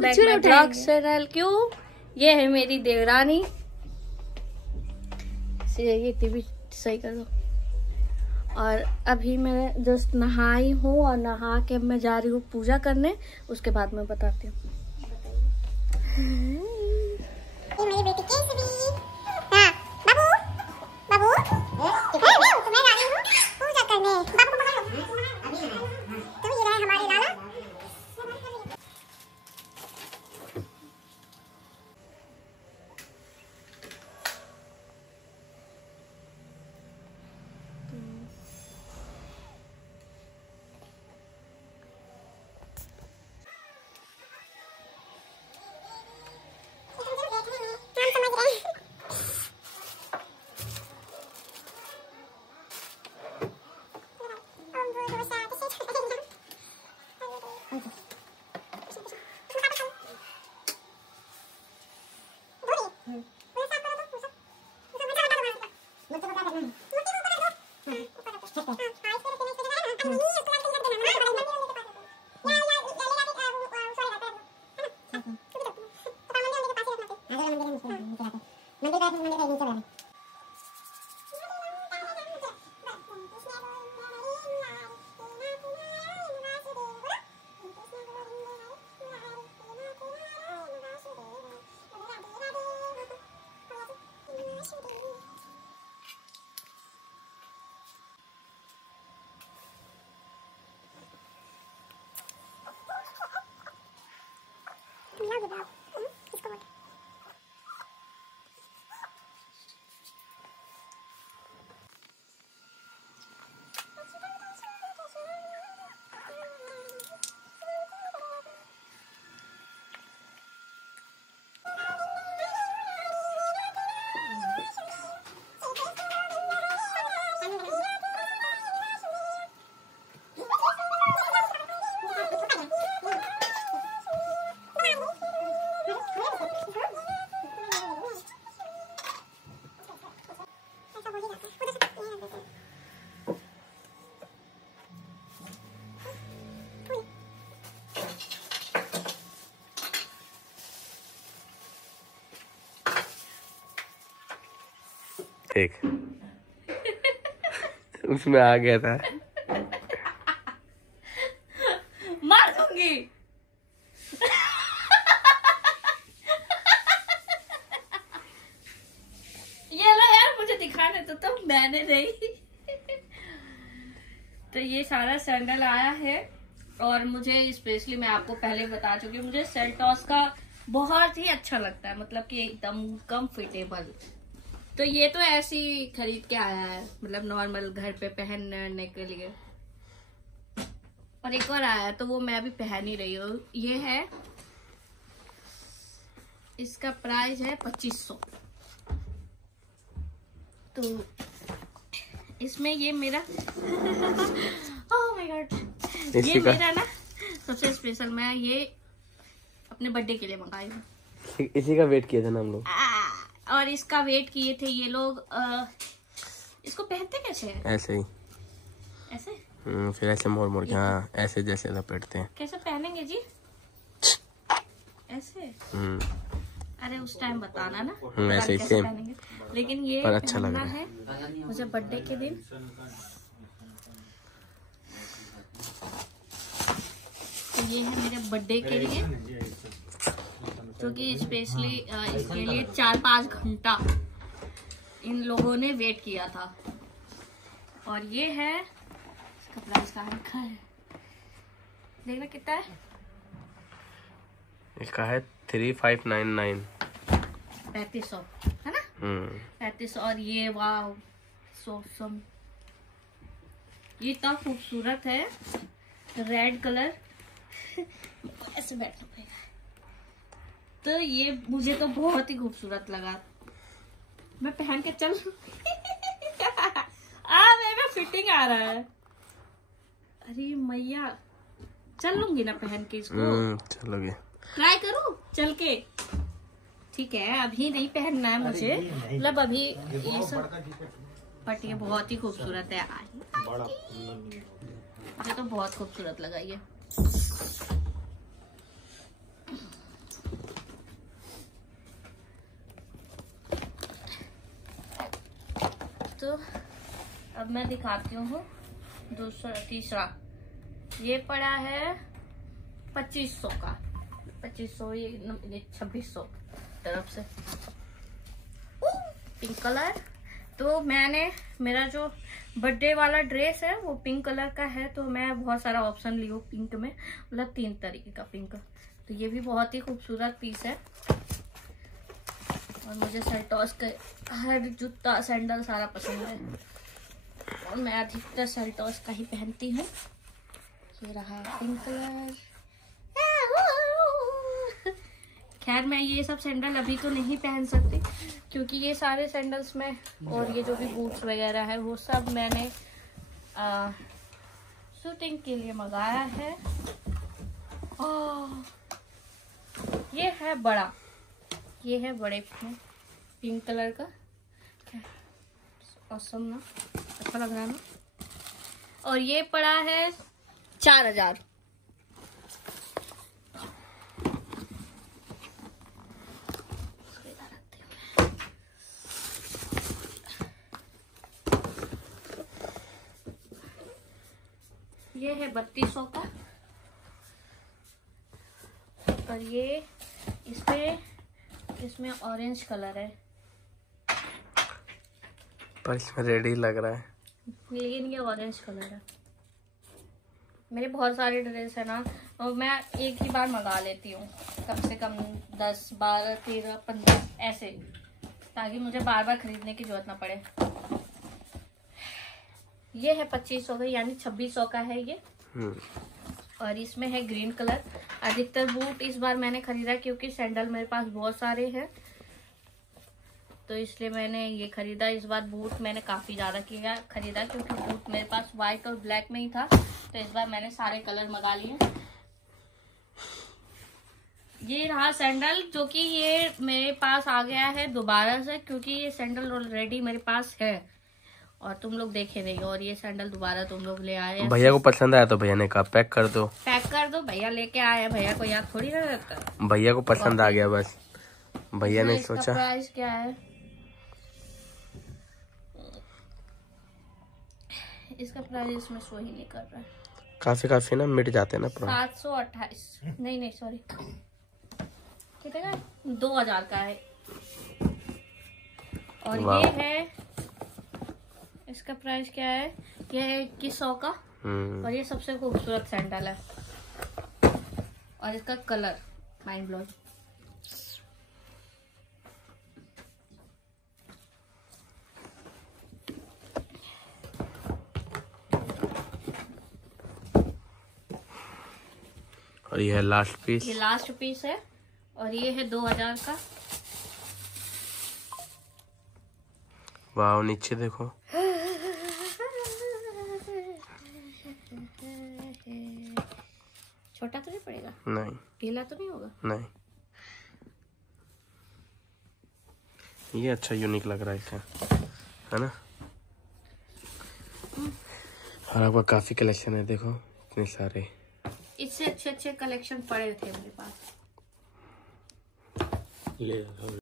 Welcome back my blog channel. क्यों, ये है मेरी देवरानी। ये टीवी सही कर दो। और अभी मैं जस्ट नहाई हूँ और नहा के मैं जा रही हूँ पूजा करने। उसके बाद मैं बताती हूँ। मेरी बेटी केसरी। हाँ, बाबू बाबू तो मैं जा रही हूँ पूजा करने। बाबू को पकड़ो। तो ये रहे हमारे लाला। एक उसमें आ गया था। मार दूंगी। ये लो यार, मुझे दिखाने तो मैंने नहीं। तो ये सारा सैंडल आया है और मुझे स्पेशली मैं आपको पहले बता चुकी हूँ, मुझे सेल्टॉस का बहुत ही अच्छा लगता है, मतलब कि एकदम कंफर्टेबल। तो ये तो ऐसे ही खरीद के आया है, मतलब नॉर्मल घर पे पहनने के लिए। और एक और आया तो वो मैं अभी पहन ही रही हूँ। ये है, इसका प्राइस है 2500। तो इसमें ये मेरा ओह माय गॉड, ये मेरा ना सबसे स्पेशल, मैं ये अपने बर्थडे के लिए मंगाई हूँ। इसी का वेट किया था ना हम लोग। और इसका वेट किए थे ये लोग। इसको पहनते कैसे हैं? ऐसे ही, ऐसे फिर ऐसे मोड़ के, हाँ ऐसे जैसे लपेटते हैं। कैसे पहनेंगे जी? ऐसे? अरे उस टाइम बताना ना। ऐसे ही सेम, लेकिन ये पर अच्छा लग रहा है मुझे बर्थडे के दिन। तो ये है मेरे बर्थडे के लिए, जो कि स्पेशली इसके लिए 4-5 घंटा इन लोगों ने वेट किया था। और ये है, इसका प्राइस कहाँ लिखा है, देखना कितना है। इसका है 3599, 3500 है ना। 3500। और ये वाव सो ये इतना खूबसूरत है, रेड कलर। ऐसे बैठना पड़ेगा। तो ये मुझे तो बहुत ही खूबसूरत लगा। मैं पहन के चल मेरे फिटिंग आ रहा है। अरे मैया, चल लूंगी ना पहन के इसको। चलोगे? ट्राई करूं चल के? ठीक है, अभी नहीं पहनना है मुझे, मतलब अभी ये सब, बट ये बहुत ही खूबसूरत है। मुझे तो बहुत खूबसूरत लगा ये। अब मैं दिखाती हूँ तीसरा। ये पड़ा है 2500 का, 2500, ये 2600 तरफ से। Pink colour. तो मैंने मेरा जो बर्थडे वाला ड्रेस है वो पिंक कलर का है, तो मैं बहुत सारा ऑप्शन ली हूँ पिंक में, मतलब 3 तरीके का पिंक। तो ये भी बहुत ही खूबसूरत पीस है। और मुझे सेल्टॉस का हर जूता सैंडल सारा पसंद है, और मैं अधिकतर सेल्टॉस का ही पहनती हूँ। ये रहा पिंक कलर। खैर मैं ये सब सैंडल अभी तो नहीं पहन सकती, क्योंकि ये सारे सैंडल्स में और ये जो भी बूट्स वगैरह है वो सब मैंने शूटिंग के लिए मंगाया है। ये है बड़ा, ये है बड़े में पिंक कलर का। ऑसम ना, अच्छा लग रहा है ना। और ये पड़ा है 4000। ये है 3200 का। और ये इसमें ऑरेंज कलर है, पर इसमें रेड ही लग रहा है, लेकिन ये ऑरेंज कलर है। मेरे बहुत सारे ड्रेस है ना, और मैं एक ही बार मंगा लेती हूँ, कम से कम 10, 12, 13, 15 ऐसे, ताकि मुझे बार बार खरीदने की जरूरत ना पड़े। ये है 2500 का, यानी 2600 का है ये। और इसमें है ग्रीन कलर। अधिकतर बूट इस बार मैंने खरीदा, क्योंकि सैंडल मेरे पास बहुत सारे हैं, तो इसलिए मैंने ये खरीदा। इस बार बूट मैंने काफी ज्यादा खरीदा, क्योंकि बूट मेरे पास व्हाइट और ब्लैक में ही था, तो इस बार मैंने सारे कलर मंगा लिए। ये रहा सैंडल, जो कि ये मेरे पास आ गया है दोबारा से, क्योंकि ये सैंडल ऑलरेडी मेरे पास है और तुम लोग देखे नहीं, और ये सैंडल दोबारा तुम लोग ले आए। भैया को पसंद आया तो भैया ने कहा पैक कर दो। पैक कर दो, भैया लेके आए, भैया को याद थोड़ी ना रहता। भैया को पसंद आ गया, बस भैया ने सोचा। प्राइस क्या है इसका? प्राइस इसमें शो ही नहीं कर रहा है। काफी ना मिट जाते हैं ना। 728, नहीं सॉरी, कितने का? 2000 का है। और ये है, इसका प्राइस क्या है? ये है 2100 का। और ये सबसे खूबसूरत सैंडल है, और इसका कलर माइंड ब्लोइंग। और ये है लास्ट पीस। ये लास्ट पीस है, और ये है 2000 का। वाह, नीचे देखो। छोटा तो नहीं पड़ेगा? नहीं। ढीला तो नहीं होगा? नहीं, ये अच्छा यूनिक लग रहा है इसे, है ना। और आपका काफी कलेक्शन है, देखो इतने सारे। इससे अच्छे कलेक्शन पड़े थे मेरे पास। ले